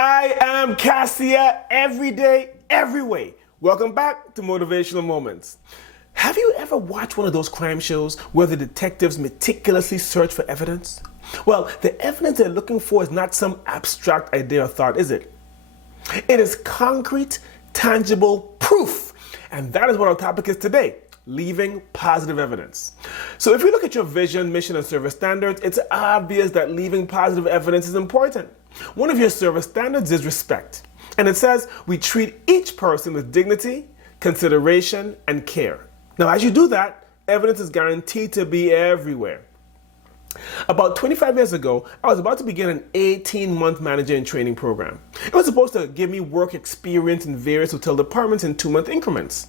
I am Cassia every day, every way. Welcome back to Motivational Moments. Have you ever watched one of those crime shows where the detectives meticulously search for evidence? Well, the evidence they're looking for is not some abstract idea or thought, is it? It is concrete, tangible proof. And that is what our topic is today, leaving positive evidence. So if you look at your vision, mission, and service standards, it's obvious that leaving positive evidence is important. One of your service standards is respect. And it says we treat each person with dignity, consideration, and care. Now, as you do that, evidence is guaranteed to be everywhere. About 25 years ago, I was about to begin an 18-month manager in training program. It was supposed to give me work experience in various hotel departments in 2-month increments.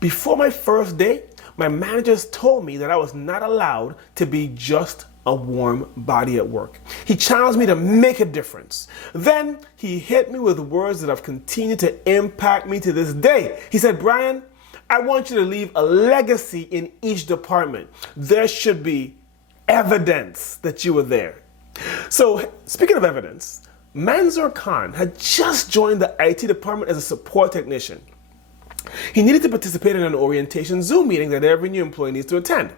Before my first day, my managers told me that I was not allowed to be just a warm body at work. He challenged me to make a difference. Then he hit me with words that have continued to impact me to this day. He said, "Bryan, I want you to leave a legacy in each department. There should be evidence that you were there." So, speaking of evidence, Manzoor Khan had just joined the IT department as a support technician. He needed to participate in an orientation Zoom meeting that every new employee needs to attend.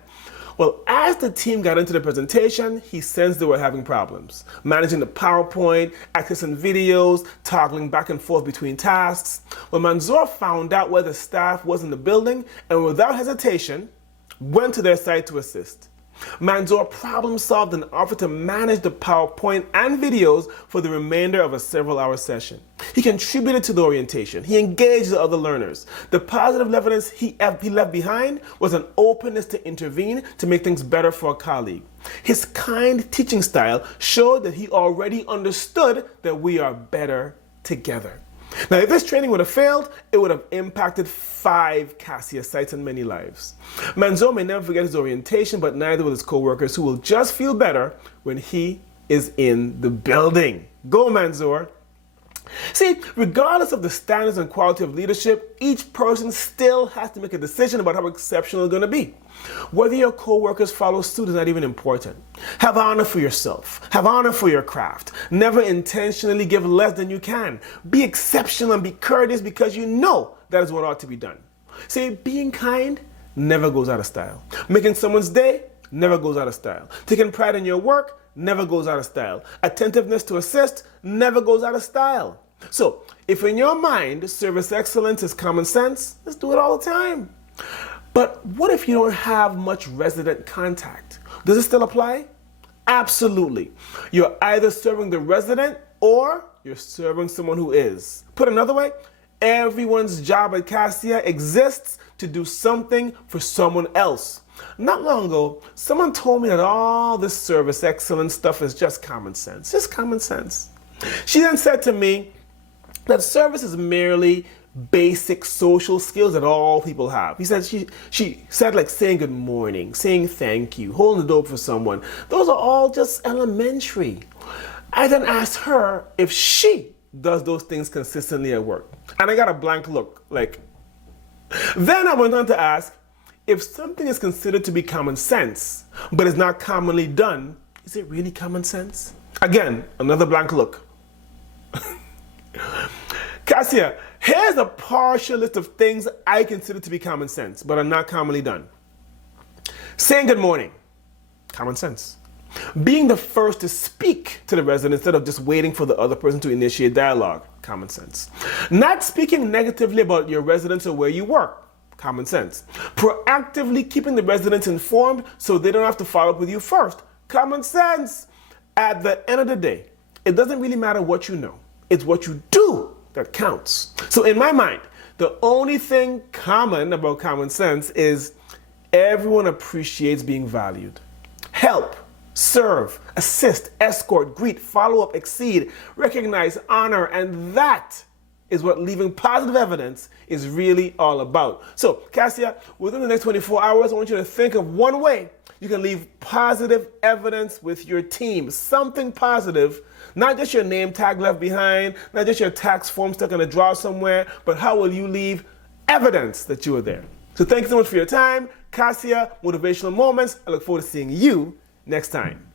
Well, as the team got into the presentation, he sensed they were having problems. Managing the PowerPoint, accessing videos, toggling back and forth between tasks. Well, Manzoor found out where the staff was in the building and without hesitation, went to their site to assist. Manzoor problem solved and offered to manage the PowerPoint and videos for the remainder of a several-hour session. He contributed to the orientation. He engaged the other learners. The positive evidence he left behind was an openness to intervene to make things better for a colleague. His kind teaching style showed that he already understood that we are better together. Now, if this training would have failed, it would have impacted 5 Cassia sites and many lives. Manzoor may never forget his orientation, but neither will his co-workers, who will just feel better when he is in the building. Go, Manzoor. See, regardless of the standards and quality of leadership, each person still has to make a decision about how exceptional they're going to be. Whether your co-workers follow suit is not even important. Have honor for yourself. Have honor for your craft. Never intentionally give less than you can. Be exceptional and be courteous because you know that is what ought to be done. See, being kind never goes out of style. Making someone's day never goes out of style. Taking pride in your work never goes out of style. Attentiveness to assist never goes out of style. So, if in your mind service excellence is common sense, let's do it all the time. But what if you don't have much resident contact? Does it still apply? Absolutely. You're either serving the resident or you're serving someone who is. Put another way, everyone's job at Cassia exists to do something for someone else. Not long ago, someone told me that all this service excellence stuff is just common sense. Just common sense. She then said to me that service is merely basic social skills that all people have. She said, like saying good morning, saying thank you, holding the door for someone. Those are all just elementary. I then asked her if she does those things consistently at work. And I got a blank look, like. Then I went on to ask, if something is considered to be common sense, but is not commonly done, is it really common sense? Again, another blank look. Cassia, here's a partial list of things I consider to be common sense, but are not commonly done. Saying good morning, common sense. Being the first to speak to the resident instead of just waiting for the other person to initiate dialogue, common sense. Not speaking negatively about your residents or where you work, common sense. Proactively keeping the residents informed so they don't have to follow up with you first, common sense. At the end of the day, it doesn't really matter what you know. It's what you do that counts. So in my mind, the only thing common about common sense is everyone appreciates being valued. Help, serve, assist, escort, greet, follow up, exceed, recognize, honor, and that is what leaving positive evidence is really all about. So, Cassia, within the next 24 hours, I want you to think of one way you can leave positive evidence with your team. Something positive, not just your name tag left behind, not just your tax form stuck in a drawer somewhere, but how will you leave evidence that you were there? So thank you so much for your time. Cassia, Motivational Moments. I look forward to seeing you next time.